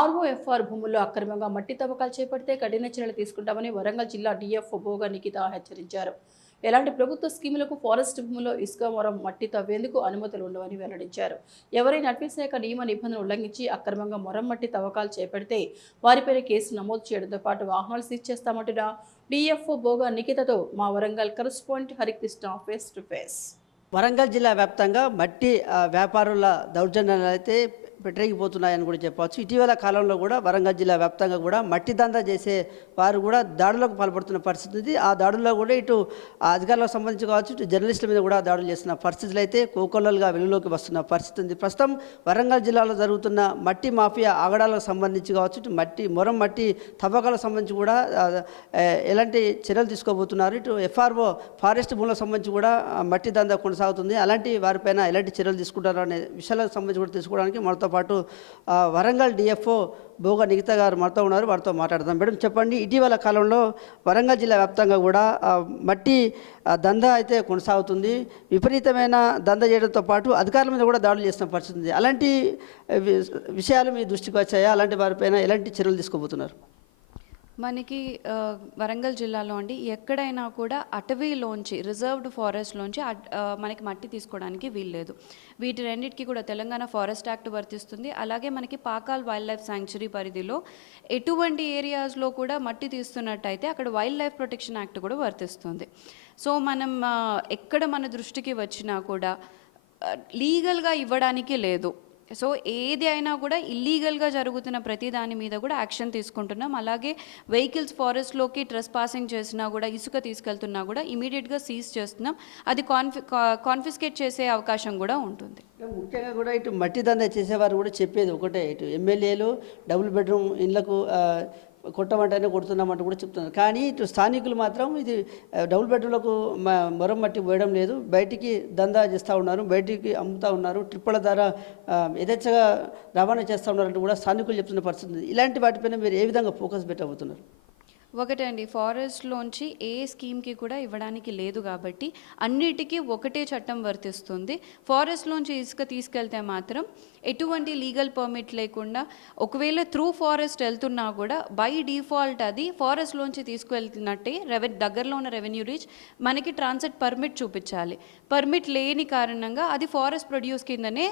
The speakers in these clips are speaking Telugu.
ఆర్ఓఎఫ్ఆర్ భూముల్లో అక్రమంగా మట్టి తవ్వకాలు చేపడితే కఠిన చర్యలు తీసుకుంటామని వరంగల్ జిల్లా డిఎఫ్ఓ బోగా నిఖిత హెచ్చరించారు. ఎలాంటి ప్రభుత్వ స్కీములకు ఫారెస్ట్ భూముల్లో ఇసుక మట్టి తవ్వేందుకు అనుమతులు ఉండవని వెల్లడించారు. ఎవరైనా అటవీశాఖ నియమ నిబంధనలు ఉల్లంఘించి అక్రమంగా మట్టి తవ్వకాలు చేపడితే వారిపైన కేసు నమోదు చేయడంతో పాటు వాహనాలు సీజ్ చేస్తామంటున్న డిఎఫ్ఓ బోగా నిఖితతో మా Warangal correspondent Harikrishna face to face. Warangal జిల్లా వ్యాప్తంగా మట్టి వ్యాపారుల దౌర్జన్యాలు అయితే పెట్టిపోతున్నాయని కూడా చెప్పవచ్చు. ఇటీవల కాలంలో కూడా వరంగల్ జిల్లా వ్యాప్తంగా కూడా మట్టి దందా చేసే వారు కూడా దాడులకు పాల్పడుతున్న పరిస్థితి ఉంది. ఆ దాడుల్లో కూడా ఇటు అధికారులకు సంబంధించి కావచ్చు, ఇటు జర్నలిస్టుల మీద కూడా దాడులు చేస్తున్న పరిస్థితులు అయితే కోకొల్లలుగా వెలుగులోకి వస్తున్న పరిస్థితి ఉంది. ప్రస్తుతం వరంగల్ జిల్లాలో జరుగుతున్న మట్టి మాఫియా ఆగడాలకు సంబంధించి కావచ్చు, ఇటు మట్టి తవ్వకాలకు సంబంధించి కూడా ఎలాంటి చర్యలు తీసుకోబోతున్నారు, ఇటు ఎఫ్ఆర్ఓ ఫారెస్ట్ భూములకు సంబంధించి కూడా మట్టి దందా కొనసాగుతుంది. అలాంటి వారిపైన ఎలాంటి చర్యలు తీసుకుంటారో అనే విషయాలకు సంబంధించి కూడా తీసుకోవడానికి మనతో పాటు వరంగల్ డిఎఫ్ఓ బోగా నిఖిత గారు మనతో ఉన్నారు. వారితో మాట్లాడదాం. మేడం, చెప్పండి, ఇటీవల కాలంలో వరంగల్ జిల్లా వ్యాప్తంగా కూడా మట్టి దందా అయితే కొనసాగుతుంది. విపరీతమైన దందా చేయడంతో పాటు అధికారుల మీద కూడా దాడులు చేస్తున్న పరిస్థితి ఉంది. అలాంటి విషయాలు మీ దృష్టికి వచ్చాయా? అలాంటి వారిపైన ఎలాంటి చర్యలు తీసుకోబోతున్నారు? మనకి వరంగల్ జిల్లాలో అండి ఎక్కడైనా కూడా అటవీలోంచి రిజర్వ్డ్ ఫారెస్ట్లోంచి మనకి మట్టి తీసుకోవడానికి వీల్లేదు. వీటి రెండింటికి కూడా తెలంగాణ ఫారెస్ట్ యాక్ట్ వర్తిస్తుంది. అలాగే మనకి పాకాల్ వైల్డ్ లైఫ్ శాంక్చురీ పరిధిలో ఎటువంటి ఏరియాస్లో కూడా మట్టి తీస్తున్నట్టయితే అక్కడ వైల్డ్ లైఫ్ ప్రొటెక్షన్ యాక్ట్ కూడా వర్తిస్తుంది. సో మనం ఎక్కడ మన దృష్టికి వచ్చినా కూడా లీగల్గా ఇవ్వడానికి లేదు. సో ఏది అయినా కూడా ఇల్లీగల్గా జరుగుతున్న ప్రతి దాని మీద కూడా యాక్షన్ తీసుకుంటున్నాం. అలాగే వెహికల్స్ ఫారెస్ట్లోకి ట్రెస్ పాసింగ్ చేసినా కూడా, ఇసుక తీసుకెళ్తున్నా కూడా ఇమీడియట్గా సీజ్ చేస్తున్నాం. అది కాన్ఫిస్కేట్ చేసే అవకాశం కూడా ఉంటుంది. ముఖ్యంగా కూడా ఇటు మట్టి దందా చేసేవారు కూడా చెప్పేది ఒకటే, ఇటు ఎమ్మెల్యేలు డబుల్ బెడ్రూమ్ ఇళ్లకు కొట్టమంటేనే కొడుతున్నామంటూ కూడా చెప్తున్నారు. కానీ ఇటు స్థానికులు మాత్రం ఇది డబుల్ బెడ్రూమ్లకు మట్టి పోయడం లేదు, బయటికి దందా చేస్తూ ఉన్నారు, బయటికి అమ్ముతూ ఉన్నారు, ట్రిప్పుల ద్వారా యథేచ్ఛగా రవాణా చేస్తూ ఉన్నారంటూ కూడా స్థానికులు చెప్తున్న పరిస్థితి. ఇలాంటి వాటిపైన మీరు ఏ విధంగా ఫోకస్ పెట్టబోతున్నారు? ఒకటండి, ఫారెస్ట్లోంచి ఏ స్కీమ్కి కూడా ఇవ్వడానికి లేదు కాబట్టి అన్నిటికీ ఒకటే చట్టం వర్తిస్తుంది. ఫారెస్ట్లోంచి ఇసుక తీసుకెళ్తే మాత్రం ఎటువంటి లీగల్ పర్మిట్ లేకుండా, ఒకవేళ త్రూ ఫారెస్ట్ వెళ్తున్నా కూడా బై డిఫాల్ట్ అది ఫారెస్ట్లోంచి తీసుకువెళ్తున్నట్టే దగ్గరలో ఉన్న రెవెన్యూ రీచ్ మనకి ట్రాన్సిట్ పర్మిట్ చూపించాలి. పర్మిట్ లేని కారణంగా అది ఫారెస్ట్ ప్రొడ్యూస్ కిందనే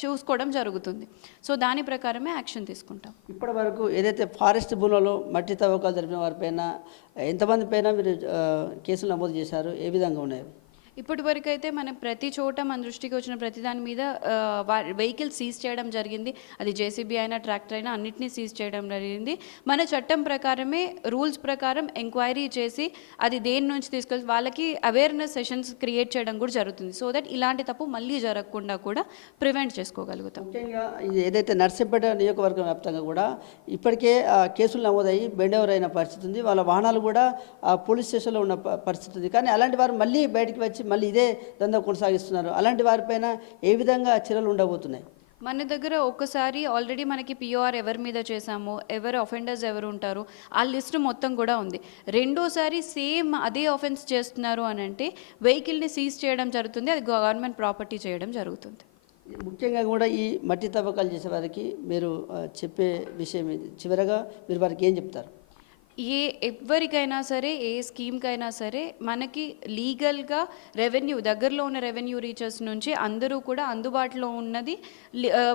చూసుకోవడం జరుగుతుంది. సో దాని ప్రకారమే యాక్షన్ తీసుకుంటాం. ఇప్పటి వరకు ఏదైతే ఫారెస్ట్ భూములలో మట్టి తవ్వకాలు జరిపిన వారిపైన ఎంతమంది పైన మీరు కేసులు నమోదు చేశారు? ఏ విధంగా ఉన్నాయి? ఇప్పటి వరకు అయితే మనం ప్రతి చోట మన దృష్టికి వచ్చిన ప్రతి దాని మీద వెహికల్ సీజ్ చేయడం జరిగింది. అది జేసీబీ అయినా ట్రాక్టర్ అయినా అన్నిటినీ సీజ్ చేయడం జరిగింది. మన చట్టం ప్రకారమే, రూల్స్ ప్రకారం ఎంక్వైరీ చేసి అది దేని నుంచి తీసుకెళ్ళి వాళ్ళకి అవేర్నెస్ సెషన్స్ క్రియేట్ చేయడం కూడా జరుగుతుంది. సో దట్ ఇలాంటి తప్పు మళ్ళీ జరగకుండా కూడా ప్రివెంట్ చేసుకోగలుగుతాం. ముఖ్యంగా ఇది ఏదైతే నర్సంపేట నియోజకవర్గం వ్యాప్తంగా కూడా ఇప్పటికే కేసులు నమోదయ్యి బెండెవర్ అయిన పరిస్థితి ఉంది. వాళ్ళ వాహనాలు కూడా పోలీస్ స్టేషన్లో ఉన్న పరిస్థితి ఉంది. కానీ అలాంటి వారు మళ్ళీ బయటికి వచ్చి మళ్ళీ ఇదే దందా కొనసాగిస్తున్నారు. అలాంటి వారిపైన ఏ విధంగా చర్యలు ఉండబోతున్నాయి? మన దగ్గర ఒకసారి ఆల్రెడీ మనకి పిఓఆర్ ఎవరి మీద చేశామో, ఎవరు అఫెండర్స్ ఎవరు ఉంటారో ఆ లిస్ట్ మొత్తం కూడా ఉంది. రెండోసారి సేమ్ అదే ఆఫెన్స్ చేస్తున్నారు అని అంటే వెహికల్ని సీజ్ చేయడం జరుగుతుంది. అది గవర్నమెంట్ ప్రాపర్టీ చేయడం జరుగుతుంది. ముఖ్యంగా కూడా ఈ మట్టి తవ్వకాలు చేసే వారికి మీరు చెప్పే విషయం ఇది, చివరగా మీరు వారికి ఏం చెప్తారు? ఎవరికైనా సరే, ఏ స్కీమ్కైనా సరే మనకి లీగల్గా దగ్గరలో ఉన్న రెవెన్యూ రీచర్స్ నుంచి అందరూ కూడా అందుబాటులో ఉన్నది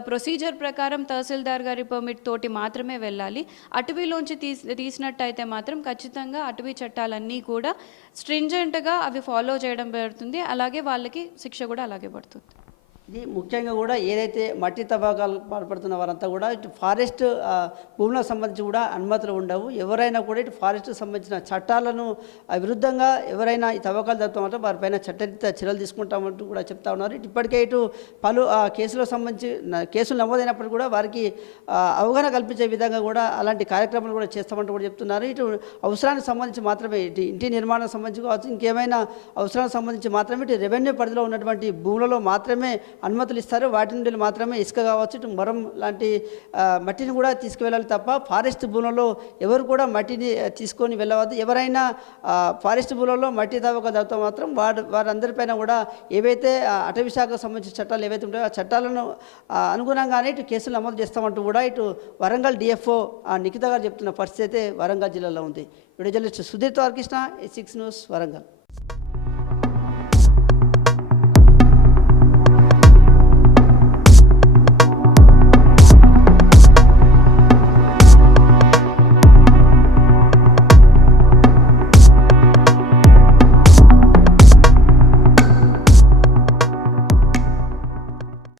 ప్రొసీజర్ ప్రకారం తహసీల్దార్ గారి పర్మిట్ తోటి మాత్రమే వెళ్ళాలి. అటవీలోంచి తీసినట్టయితే మాత్రం ఖచ్చితంగా అటవీ చట్టాలన్నీ కూడా స్ట్రింజెంట్గా అవి ఫాలో చేయడం పడుతుంది. అలాగే వాళ్ళకి శిక్ష కూడా అలాగే పడుతుంది. ఇది ముఖ్యంగా కూడా ఏదైతే మట్టి తవ్వకాలు పాల్పడుతున్న వారంతా కూడా ఇటు ఫారెస్ట్ భూములకు సంబంధించి కూడా అనుమతులు ఉండవు. ఎవరైనా కూడా ఇటు ఫారెస్ట్కి సంబంధించిన చట్టాలను విరుద్ధంగా ఎవరైనా ఈ తవ్వకాలు జరుపుతామంటే వారిపైన చట్టరీత్యా చర్యలు తీసుకుంటామంటూ కూడా చెప్తా ఉన్నారు. ఇప్పటికే ఇటు పలు కేసులకు సంబంధించి కేసులు నమోదైనప్పుడు కూడా వారికి అవగాహన కల్పించే విధంగా కూడా అలాంటి కార్యక్రమాలు కూడా చేస్తామంటూ కూడా చెప్తున్నారు. ఇటు అవసరానికి సంబంధించి మాత్రమే, ఇటు ఇంటి నిర్మాణానికి సంబంధించి కావచ్చు, ఇంకేమైనా అవసరానికి సంబంధించి మాత్రమే ఇటు రెవెన్యూ పరిధిలో ఉన్నటువంటి భూములలో మాత్రమే అనుమతులు ఇస్తారు. వాటి నుండి మాత్రమే ఇసుక కావచ్చు, ఇటు మొరం లాంటి మట్టిని కూడా తీసుకువెళ్ళాలి తప్ప ఫారెస్ట్ భూములలో ఎవరు కూడా మట్టిని తీసుకొని వెళ్ళవద్దు. ఎవరైనా ఫారెస్ట్ భూములలో మట్టి తవ్వుతా మాత్రం వారందరిపైన కూడా ఏవైతే అటవీ శాఖకు సంబంధించిన చట్టాలు ఏవైతే ఉంటాయో ఆ చట్టాలను అనుగుణంగానే ఇటు కేసులు నమోదు చేస్తామంటూ కూడా ఇటు వరంగల్ డిఎఫ్ఓ నిఖిత గారు చెప్తున్న పరిస్థితి అయితే వరంగల్ జిల్లాలో ఉంది. Video journalist Sudheer Tarkrishna, 6 news, Warangal.